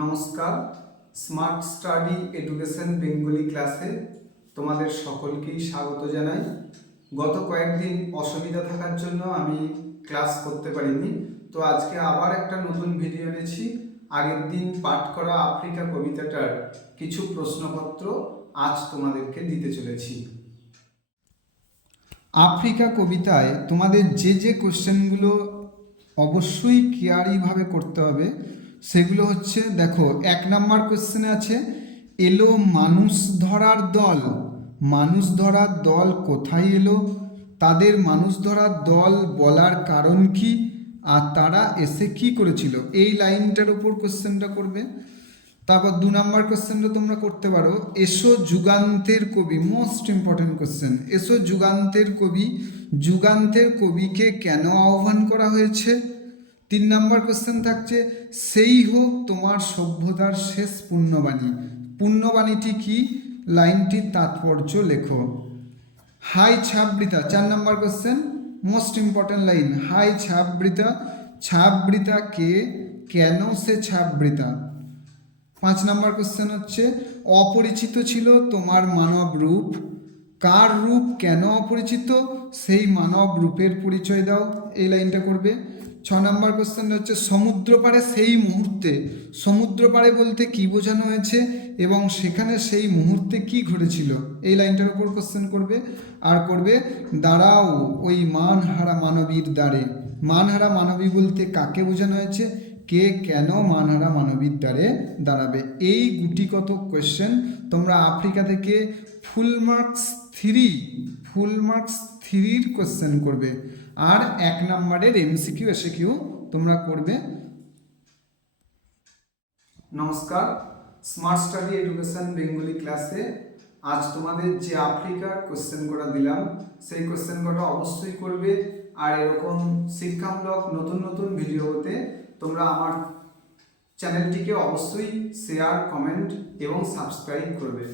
নমস্কার, smart study education Bengali ক্লাসে তোমাদের সকলকেই স্বাগত জানাই। গত কয়েকদিন অসুবিধা থাকার জন্য আমি ক্লাস করতে পারিনি, তো আজকে আবার একটা নতুন ভিডিও এনেছি। আগের দিন পাঠ করা আফ্রিকা কবিতাটার কিছু প্রশ্নপত্র আজ তোমাদেরকে দিতে চলেছি। আফ্রিকা কবিতায় তোমাদের যে কোশ্চেনগুলো অবশ্যই কেয়ারিভাবে করতে হবে সেগুলো হচ্ছে, দেখো 1 নম্বর কোশ্চেনে আছে এলো মানুষ ধরার দল। মানুষ ধরার দল কোথায় এলো? তাদের মানুষ ধরার দল বলার কারণ কি, আর তারা এসে কি করেছিল? এই লাইনটার উপর কোশ্চেনটা করবে। তারপর 2 নম্বর কোশ্চেনটা তোমরা করতে পারো, এসো যুগান্তের কবি। মোস্ট ইম্পর্টেন্ট কোশ্চেন, এসো যুগান্তের কবি। যুগান্তের কবিকে কেন আহ্বান করা হয়েছে? 3 নম্বর কোশ্চেন থাকছে সেই হোক তোমার সভ্যতার শেষ পুণ্যবাণী। পুণ্যবাণীটি কি? লাইনটির তাৎপর্য লেখো। হাই ছাবৃতা 4 number question, most important line, হাই ছাবৃতা। ছাবৃতা কে? কেন সে ছাবৃতা? 5 নম্বর কোশ্চেন হচ্ছে অপরিচিত ছিল তোমার মানব রূপ। কার রূপ কেন অপরিচিত? সেই মানব রূপের পরিচয় দাও। এই লাইনটা করবে। 6 নম্বর কোশ্চেন হচ্ছে সমুদ্র পাড়ে সেই মুহূর্তে। সমুদ্র পাড়ে বলতে কি বোঝানো হয়েছে এবং সেখানে সেই মুহূর্তে কি ঘটেছিল? এই লাইনটার উপর কোশ্চেন করবে। আর করবে দাঁড়াও ওই মানহারা মানবীর দ্বারে। মানহারা মানবী বলতে কাকে বোঝানো হয়েছে? কে কেন মানহারা মানবীর দ্বারে দাঁড়াবে? এই গুটিকত কোয়েশ্চেন তোমরা আফ্রিকা থেকে ফুল মার্কস 3 কোয়েশ্চেন করবে। আর 1 নম্বরের এমসিকিউ এসএকিউ তোমরা করবে। নমস্কার, স্মার্ট স্টাডি এডুকেশন বেঙ্গলি ক্লাসে আজ তোমাদের যে আফ্রিকার কোয়েশ্চেন কটা দিলাম সেই কোয়েশ্চেন কটা অবশ্যই করবে। আর এরকম শিক্ষামূলক নতুন ভিডিও হতে তোমরা আমার চ্যানেলটিকে অবশ্যই শেয়ার, কমেন্ট এবং সাবস্ক্রাইব করবে।